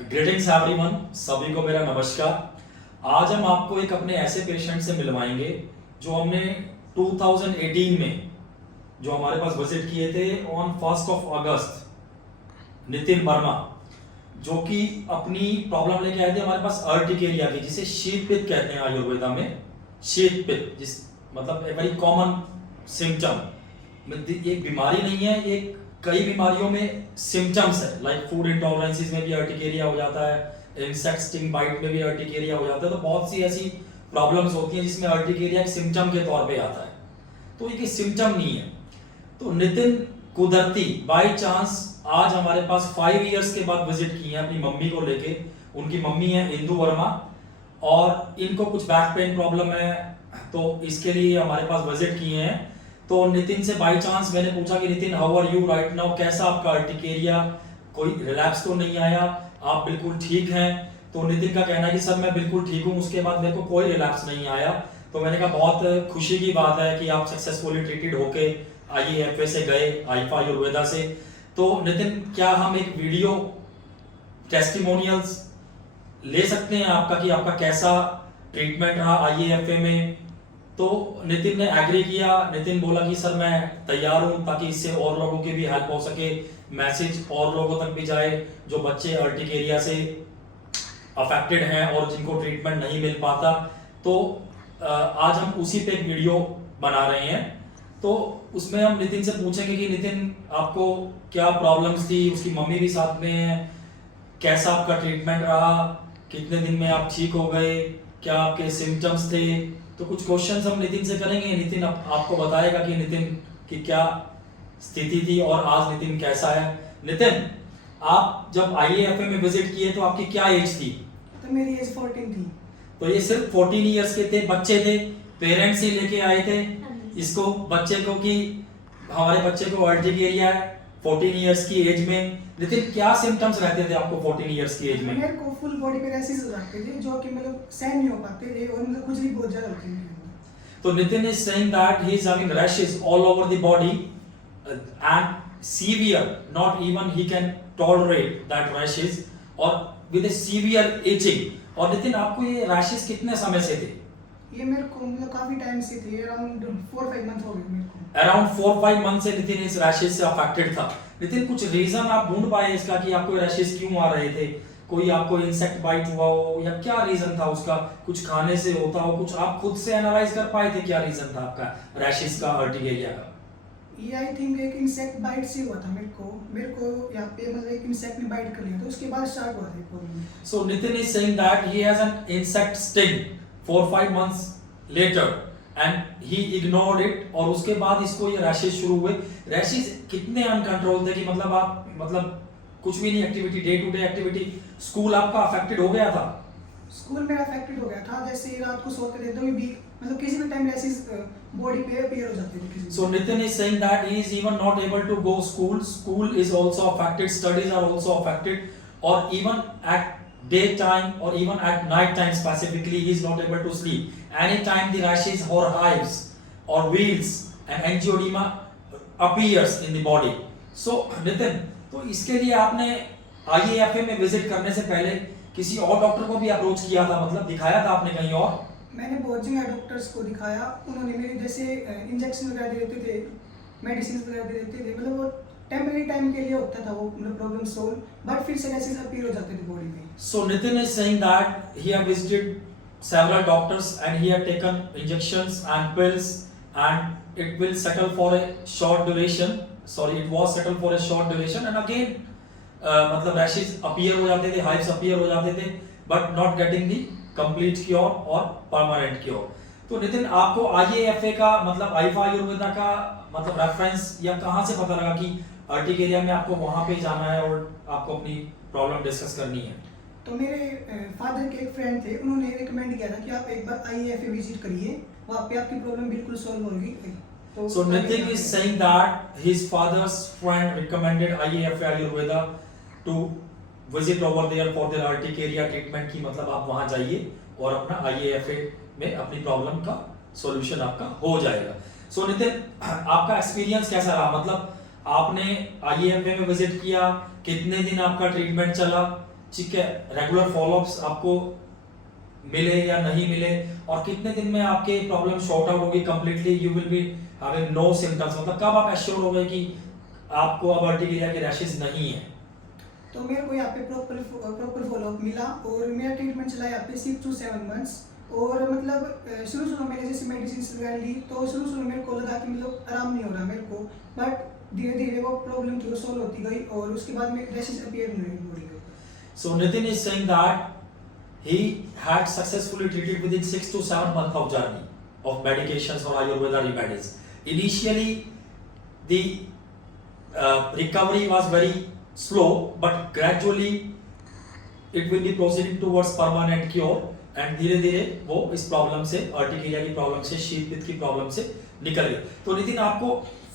Greetings everyone, सभी को मेरा नमस्कार। आज हम आपको एक अपने ऐसे पेशेंट से मिलवाएंगे जो हमने 2018 में जो हमारे पास विजिट किए थे ऑन 1 अगस्त। नितिन वर्मा जो कि अपनी प्रॉब्लम लेके आए थे हमारे पास अर्टिकेरिया की, जिसे शीत पित्त कहते हैं आयुर्वेदा में। शीत पित्त जिस मतलब ए वेरी कॉमन सिम्टम, एक बीमारी नहीं है, एक कई बीमारियों में सिम्टम्स है। लाइक फूड इंटॉलरेंसेस में भी अर्टिकेरिया हो जाता है, इंसेक्ट स्टिंग बाइट में भी अर्टिकेरिया हो जाता है। तो बहुत सी ऐसी प्रॉब्लम्स होती हैं जिसमें अर्टिकेरिया एक सिम्टम के तौर पे आता है, तो ये सिम्टम नहीं है। तो नितिन कुदरती बाय चांस आज हमारे पास 5 इयर्स के बाद विजिट किए हैं अपनी मम्मी को लेके। उनकी मम्मी है इंदु वर्मा और इनको कुछ बैक पेन प्रॉब्लम है, तो इसके लिए हमारे पास विजिट किए हैं। तो नितिन से बाय चांस मैंने पूछा कि Nitin how are you right now, कैसा आपका अर्टिकेरिया, कोई रिलैप्स तो नहीं आया, आप बिल्कुल ठीक हैं? तो नितिन का कहना है कि सर मैं बिल्कुल ठीक हूँ, उसके बाद मेरे को कोई रिलैप्स नहीं आया। तो मैंने कहा बहुत खुशी की बात है कि आप सक्सेसफुली ट्रीटेड होके IAFA से गए, आईफा आयुर्वेदा से। तो नितिन, क्या हम एक वीडियो टेस्टिमोनियल्स ले सकते हैं आपका कि आपका कैसा ट्रीटमेंट रहा IAFA में? तो नितिन ने एग्री किया। नितिन बोला कि सर मैं तैयार हूं ताकि इससे और लोगों की भी हेल्प हो सके, मैसेज और लोगों तक भी जाए जो बच्चे अर्टिकेरिया से अफेक्टेड हैं और जिनको ट्रीटमेंट नहीं मिल पाता। तो आज हम उसी पे एक वीडियो बना रहे हैं। तो उसमें हम नितिन से पूछेंगे कि नितिन आपको क्या प्रॉब्लम्स थी, उसकी मम्मी भी साथ में है, कैसा आपका ट्रीटमेंट रहा, कितने दिन में आप ठीक हो गए, क्या आपके सिम्टम्स थे। तो कुछ क्वेश्चंस हम नितिन से करेंगे। नितिन आपको बताएगा कि नितिन की क्या स्थिति थी और आज नितिन कैसा है। नितिन, आप जब IAFA में विजिट किए तो आपकी क्या एज थी? तो मेरी एज 14 थी। तो ये सिर्फ 14 इयर्स के थे, बच्चे थे, पेरेंट्स ही लेके आए थे इसको, बच्चे को, कि हमारे बच्चे को अर्टिकेरिया है 14 इयर्स की एज में। नितिन, क्या सिम्टम्स रहते थे आपको 14 इयर्स की एज में? मेरे को फुल बॉडी पे रैशेस हो जाते थे जो कि मतलब सहन नहीं हो पाते थे और मतलब खुजली बहुत ज्यादा होती थी। तो Nitin is saying that he is having rashes all over the body and severe, not even he can tolerate that rashes और विद अ सीवियर इचिंग। और नितिन, आपको ये रैशेस कितने समय से थे? ये मेरे को मतलब काफी टाइम से थे, अराउंड 4-5 मंथ हो गए मेरे को। अराउंड 4-5 मंथ से नितिन इस रैशेस से अफेक्टेड था। नितिन, कुछ रीजन आप ढूंढ पाए इसका कि आपको रैशेस क्यों आ रहे थे? कोई आपको इंसेक्ट बाइट हुआ हो या क्या रीजन था उसका? कुछ खाने से होता हो, कुछ आप खुद से एनालाइज कर पाए थे क्या रीजन था आपका रैशेस का, अर्टिकेरिया का? ये आई थिंक एक इंसेक्ट बाइट से हुआ था मेरे को यहाँ पे मतलब एक इंसेक्ट ने बाइट कर लिया था, उसके बाद स्टार्ट हुआ था problem. So Nitin is saying that he has an insect sting 4-5 months later and he ignored it, और उसके बाद इसको ये रैशेस शुरू हुए। रैशेस कितने अनकंट्रोल थे कि मतलब आप कुछ भी नहीं, activity, day to day activity, school आपका अफेक्टेड हो गया था? स्कूल मेरा अफेक्टेड हो गया था, जैसे रात को सोते थे तो भी मतलब किसी भी टाइम रैशेस बॉडी पे अपीयर हो जाते थे। So Nitin is saying that he is even not able to go school. School is also affected. Studies are also affected. Or even at daytime or even at night time specifically, he is not able to sleep. Anytime the rashes or hives or wheals and angioedema appears in the body. So Nitin, तो इसके लिए आपने IAFA में visit करने से पहले किसी और डॉक्टर को भी अप्रोच किया था, मतलब दिखाया था आपने कहीं और? मैंने बहुत जगह डॉक्टर्स को दिखाया, उन्होंने मेरे जैसे इंजेक्शन वगैरह दे देते थे, मेडिसिन वगैरह दे देते थे, मतलब वो टेम्परेरी टाइम के लिए होता था वो मतलब प्रॉब्लम सॉल्व, बट फिर से रैशेस अपीयर हो जाते थे बॉडी पे। So Nitin is saying that he had visited several doctors and he had taken injections and pills and it will settle for a short duration. Sorry, it was settled for a short duration and again मतलब rashes appear हो जाते थे, hives appear हो जाते थे, but not getting the complete cure और permanent cure. तो नितिन, आपको IAFA का मतलब आईफा आयुर्वेदा का मतलब रेफरेंस या कहाँ से पता लगा कि अर्टिकेरिया में आपको वहां पे जाना है और आपको अपनी प्रॉब्लम डिस्कस करनी है? तो मेरे फादर के एक फ्रेंड थे, उन्होंने रिकमेंड किया था कि आप एक बार IAFA विजिट करिए, वहाँ पे आपकी प्रॉब्लम बिल्कुल सॉल्व होगी। So Nitin is saying that his father's friend recommended IAFA Ayurveda to visit over there for their urticaria treatment, की मतलब आप वहां जाइए और अपना IAFA में अपनी प्रॉब्लम का सॉल्यूशन आपका हो जाएगा। So नितिन, आपका एक्सपीरियंस कैसा रहा? मतलब आपने IAFA में विजिट किया, कितने दिन आपका ट्रीटमेंट चला ठीक है, रेगुलर फॉलोअप्स आपको मिले या नहीं मिले, और कितने दिन में आपके प्रॉब्लम सॉर्ट आउट होगी completely, you will be having no symptoms, मतलब कब आप एश्योर हो गए कि आपको अब अर्टिकेरिया के रैशेस नहीं है? तो मेरे को यहाँ पे प्रॉपर फॉलोअप मिला और मेरा ट्रीटमेंट चला यहाँ पे 6 to 7 months। और मतलब शुरू में जैसे मेडिसिन वगैरह ली तो शुरू मेरे को लगा कि मतलब आराम नहीं हो रहा मेरे को, बट धीरे धीरे वो प्रॉब्लम थी वो सॉल्व होती गई और उसके बाद में रैशेस अपीयर होने लगी बॉडी के ऊपर। So Nitin is saying that he had successfully treated within 6 to 7 months of journey of medications or Ayurveda remedies. Initially, the recovery was very slow, but gradually it will be proceeding towards permanent cure. And धीरे धीरे वो इस problem से, urticaria की problem से, शीत पित्त की प्रॉब्लम से निकल गए। तो नितिन, आपको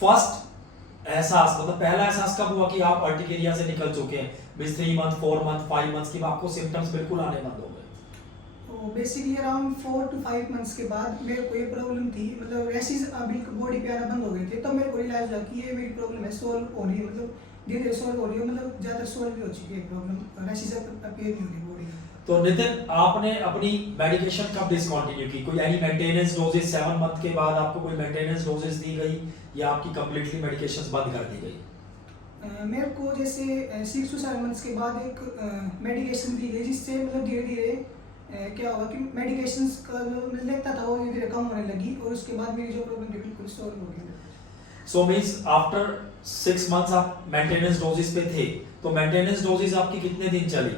फर्स्ट एहसास, मतलब पहला एहसास कब हुआ कि आप अर्टिकेरिया से निकल चुके हैं? 3 मंथ, 4 मंथ, 5 मंथ्स की आपको सिम्टम्स बिल्कुल आने बंद हो गए? तो बेसिकली अराउंड 4 to 5 months के बाद मेरे को ये प्रॉब्लम थी, मतलब रैशेस बिल्कुल बॉडी पे आना बंद हो गए थे। तो मेरे को रियलाइज हुआ कि ये मेरी प्रॉब्लम है, सॉल्व हो रही है, मतलब धीरे धीरे सॉल्व हो रही है, मतलब ज़्यादा सॉल्व भी हो चुकी है प्रॉब्लम, रैशेस अपीयर नहीं हो रही बॉडी में। तो नितिन, आपने अपनी मेडिकेशन कब डिसकंटिन्यू की? कोई एनी मेंटेनेंस डोजेस 7 मंथ के बाद आपको कोई मेंटेनेंस डोजेस दी गई या आपकी कंप्लीटली मेडिकेशंस बंद कर दी गई? मेरे को जैसे 6 to 7 months के बाद एक मेडिकेशन दी गई, जिससे मतलब धीरे धीरे क्या हुआ कि मेडिकेशंस का जो मैं लेता था वो धीरे धीरे कम होने लगी और उसके बाद मेरी जो प्रॉब्लम थी बिल्कुल सॉल्व हो गई। सो मींस आफ्टर 6 मंथ्स आप मेंटेनेंस डोजेस पे थे, तो मेंटेनेंस डोजेस आपकी कितने दिन चली?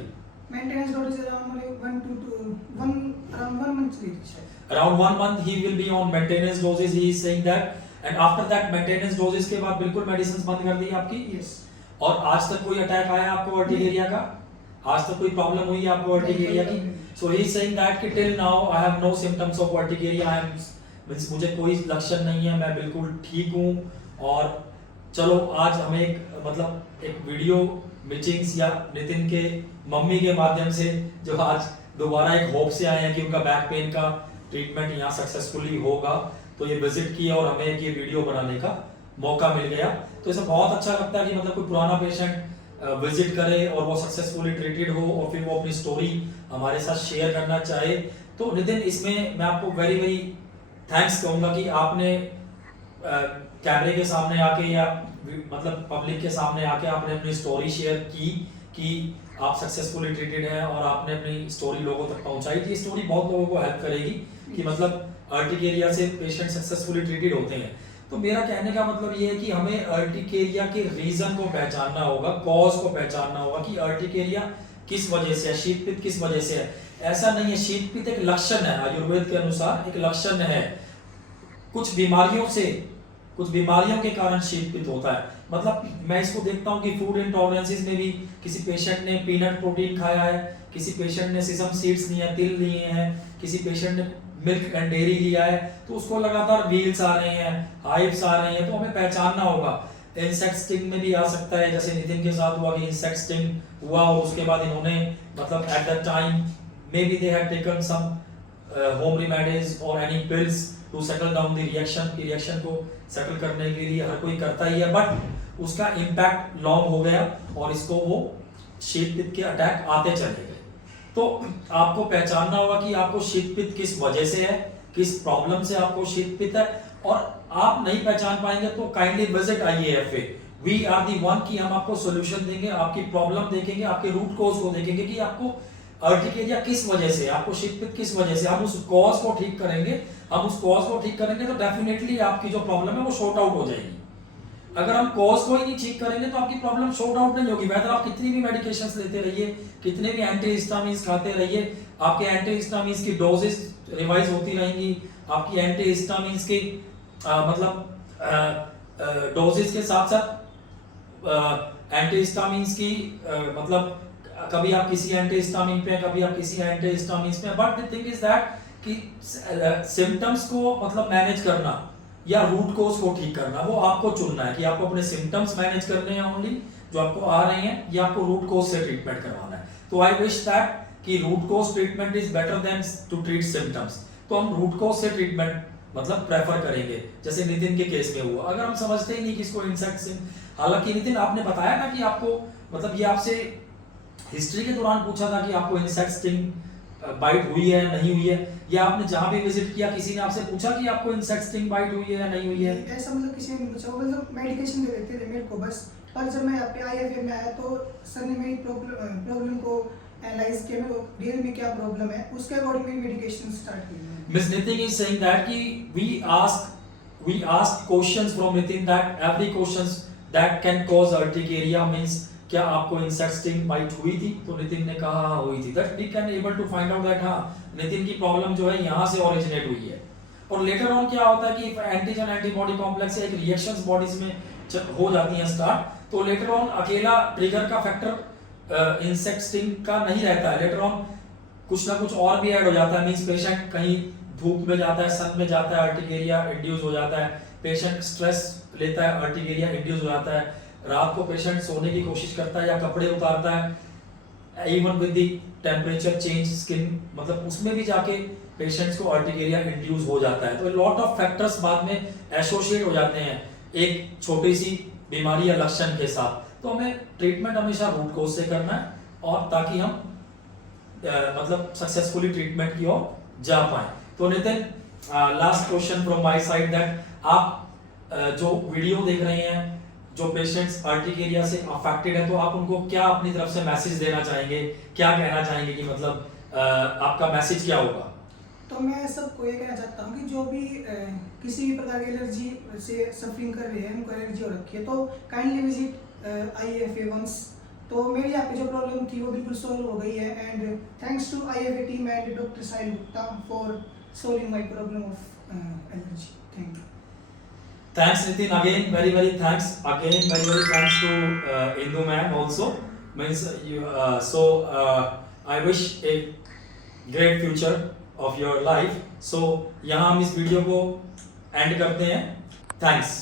मेंटेनेंस डोजेस अराउंड 1 month चली शायद। Around 1 month he will be on maintenance doses, he is saying that, and after that maintenance doses के बाद बिल्कुल मेडिसिन बंद कर दी आपकी? यस। और आज तक कोई अटैक आया आपको अर्टिकेरिया का? आज तक कोई प्रॉब्लम हुई आपको अर्टिकेरिया की? So he is saying that कि till now I have no symptoms of urticaria, I am means मुझे कोई लक्षण नहीं है, मैं बिल्कुल ठीक हूँ। और चलो आज हमें एक मतलब एक वीडियो मीटिंग्स या नितिन के मम्मी के माध्यम से जो आज दोबारा एक होप से आए हैं कि उनका बैक पेन का ट्रीटमेंट यहाँ सक्सेसफुली होगा, तो ये विजिट किया और हमें ये वीडियो बनाने का मौका मिल गया। तो इसे बहुत अच्छा लगता है कि मतलब कोई पुराना पेशेंट विजिट करे और वो सक्सेसफुली ट्रीटेड हो और फिर वो अपनी स्टोरी हमारे साथ शेयर करना चाहे। तो नितिन, इसमें मैं आपको वेरी वेरी थैंक्स कहूँगा कि आपने कैमरे के सामने आके या मतलब पब्लिक के सामने आके आपने अपनी स्टोरी शेयर की कि आप सक्सेसफुली ट्रीटेड हैं और आपने अपनी स्टोरी लोगों तक पहुंचाई। थी स्टोरी बहुत लोगों को हेल्प करेगी कि मतलब अर्टिकेरिया से पेशेंट सक्सेसफुली ट्रीटेड होते हैं। तो मेरा कहने का मतलब ये है कि हमें अर्टिकेरिया के रीजन को पहचानना होगा, कॉज को पहचानना होगा कि अर्टिकेरिया किस वजह से है, शीत पित्त किस वजह से है। ऐसा नहीं है, शीत पित्त एक लक्षण है, आयुर्वेद के अनुसार एक लक्षण है। कुछ बीमारियों के कारण शीत पित्त होता है। मतलब मैं इसको देखता हूँ कि फूड इंटॉलरेंसेस में भी किसी पेशेंट ने पीनट प्रोटीन खाया है, किसी पेशेंट ने सिसम सीड्स लिए हैं, तिल लिए हैं, किसी पेशेंट ने मिल्क एंड डेयरी लिया है, तो उसको लगातार व्हील्स आ रहे हैं, हाइव्स आ रहे हैं। तो हमें पहचानना होगा। इंसेक्ट स्टिंग में भी आ सकता है, जैसे नितिन के साथ हुआ कि इंसेक्ट स्टिंग हुआ और उसके बाद इन्होंने मतलब at that time maybe they had taken some home remedies और any pills to settle down the reaction को सेटल करने के लिए हर कोई करता ही है, बट उसका इम्पैक्ट लॉन्ग हो गया और इसको वो शीत पित्त के अटैक आते चले गए। तो आपको पहचानना होगा कि आपको शीत पित्त किस वजह से है, किस प्रॉब्लम से आपको शीत पित्त है। और आप नहीं पहचान पाएंगे तो kindly visit IAFA, we are the one कि हम आपको सॉल्यूशन देंगे, आपकी प्रॉब्लम देखेंगे, आपके रूट कॉज को देखेंगे कि आपको अर्टिकेरिया किस वजह से, आपको शीत पित्त किस वजह से। हम उस कॉज को ठीक करेंगे, तो डेफिनेटली आपकी जो प्रॉब्लम है वो शॉर्ट आउट हो जाएगी। अगर हम कॉज को ही नहीं ठीक करेंगे तो आपकी प्रॉब्लम शॉर्ट आउट नहीं होगी। वेदर आप कितनी भी मेडिकेशंस लेते रहिए, कितने भी एंटीहिस्टामिन्स खाते रहिए, आपके एंटीहिस्टामिन्स की डोजेस रिवाइज होती रहेंगी, आपकी एंटीहिस्टामिन्स की डोजेस के साथ साथ एंटीहिस्टामिन्स की मतलब कभी आप किसी एंटीहिस्टामिन पे, कभी आप किसी एंटीहिस्टामिन्स पे। But the thing is that कि सिम्टम्स को मतलब मैनेज करना या रूट कोज को ठीक करना वो आपको चुनना है कि आपको अपने सिम्टम्स मैनेज करने हैं ओनली जो आपको आ रहे हैं, या आपको रूट कोज से ट्रीटमेंट करवाना है। तो आई विश दैट कि root cause treatment is better than to treat symptoms. तो हम रूट कोज से ट्रीटमेंट मतलब प्रेफर करेंगे, जैसे नितिन के केस में हुआ। अगर हम समझते ही नहीं कि इसको इंसेक्ट से, हालांकि नितिन आपने बताया ना कि आपको मतलब ये आपसे हिस्ट्री के दौरान पूछा था कि आपको इंसेक्ट स्टिंग बाइट हुई है नहीं हुई है, या आपने जहाँ भी विजिट किया किसी ने आपसे पूछा कि आपको इंसेक्ट स्टिंग बाइट हुई है या नहीं हुई है? ऐसा मतलब किसी ने नहीं पूछा, वो मतलब मेडिकेशन दे देते थे मेरे को बस। पर जब मैं यहाँ पे IAFA में आया तो सर ने मेरी प्रॉब्लम को एनालाइज किया, मेरे को रियल में क्या प्रॉब्लम है, उसके अकॉर्डिंग मेरी मेडिकेशन स्टार्ट की। Miss Nitin is saying that कि we asked questions from Nitin that every questions that can cause urticaria means क्या आपको इंसेक्ट स्टिंग बाइट हुई थी? तो नितिन ने कहा हाँ हुई थी। That we can able to find out that हाँ नितिन की प्रॉब्लम जो है यहाँ से ओरिजिनेट हुई है। और लेटर ऑन क्या होता है कि एंटीजन एंटीबॉडी कॉम्प्लेक्स एक रिएक्शंस बॉडीज में हो जाती हैं स्टार्ट, तो लेटर ऑन अकेला ट्रिगर का फैक्टर इंसेक्ट स्टिंग का नहीं रहता है, लेटर ऑन कुछ ना कुछ और भी ऐड हो जाता है। मींस पेशेंट कहीं धूप में जाता है, सन में जाता है, अर्टिकेरिया इंड्यूस हो जाता है, पेशेंट स्ट्रेस लेता है, अर्टिकेरिया इंड्यूस हो जाता है, रात को पेशेंट सोने की कोशिश करता है या कपड़े उतारता है, even with the temperature change skin, मतलब उसमें भी जाके पेशेंट्स को अर्टिकेरिया इंड्यूस हो जाता है। तो लॉट ऑफ फैक्टर्स बाद में एसोसिएट हो जाते हैं एक छोटी सी बीमारी या लक्षण के साथ। तो हमें ट्रीटमेंट हमेशा रूट कोज से करना है, और ताकि हम मतलब सक्सेसफुली ट्रीटमेंट की ओर जा पाए। तो Nitin, last question from my side that आप जो वीडियो देख रहे हैं, जो पेशेंट्स अर्टिकेरिया से अफेक्टेड है, तो आप उनको क्या अपनी तरफ से मैसेज देना चाहेंगे, क्या कहना चाहेंगे कि मतलब आपका मैसेज क्या होगा? तो मैं सबको ये कहना चाहता हूँ कि जो भी किसी भी प्रकार की एलर्जी से सफरिंग कर रहे हैं, उनको एलर्जी हो रखी है, तो काइंडली विजिट IAFA वंस। तो मेरी यहाँ पे जो प्रॉब्लम थी वो बिल्कुल सॉल्व हो गई है, and thanks to IAFA team and doctor Sahil Gupta for solving my problem of allergy. Thank you. Thanks Nitin, again very thanks, again very thanks to Indu ma'am also, means you I wish a great future of your life। So यहाँ हम इस video को and करते हैं। Thanks.